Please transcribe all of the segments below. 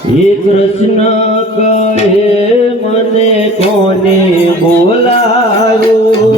હે કૃષ્ણ કહે મને કોને બોલાવું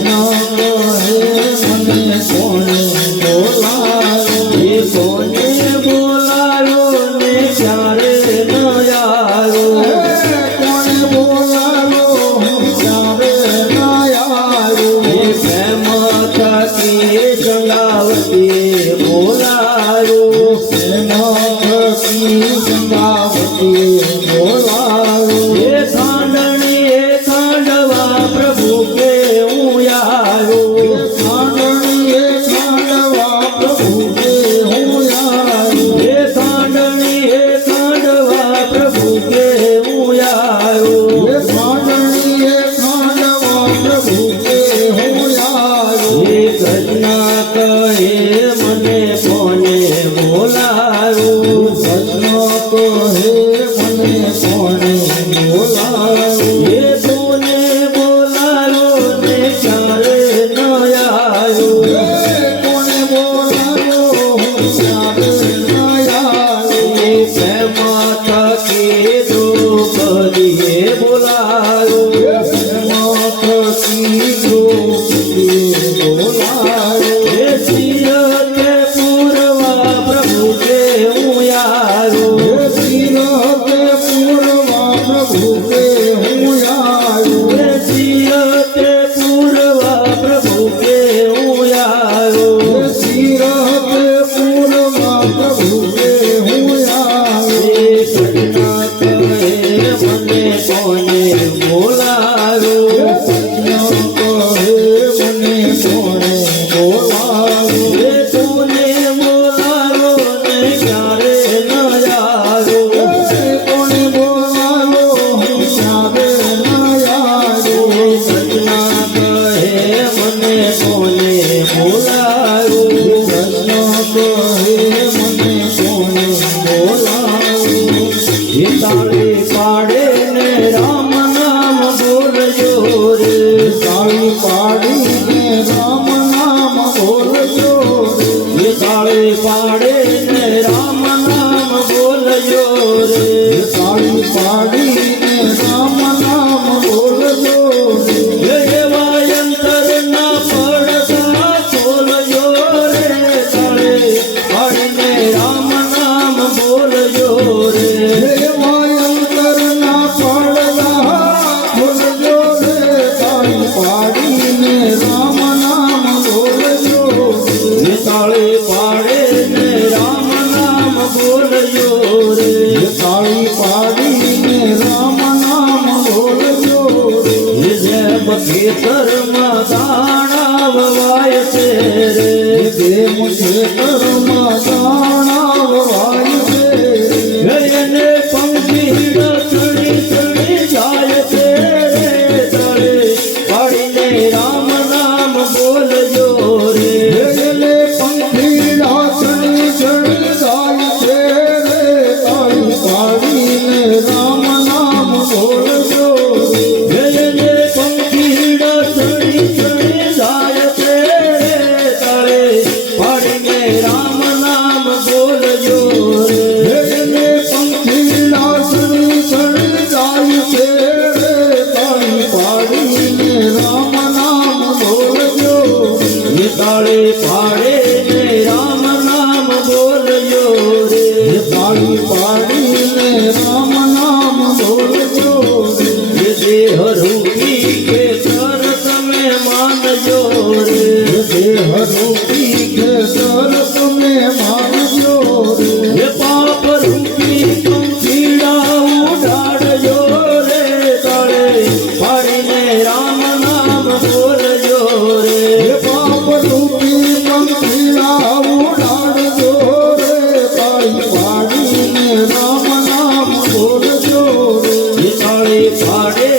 Deus. बोले ખેતરમાં દાણા વવાય છે રે. તે રૂપી કે સરસ ને મારજો રે પાપ રૂપી કંસીડા ઉડાડજો રે તળે ફરીને રામ નામ બોલજો રે પાપ રૂપી કંસીડા ઉડાડજો રે તળે ફરીને રામ નામ બોલજો રે તળે ફાડે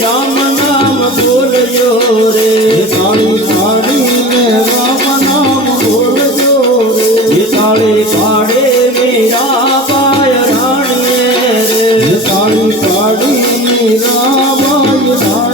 રામ નામ બોલજો રે you are.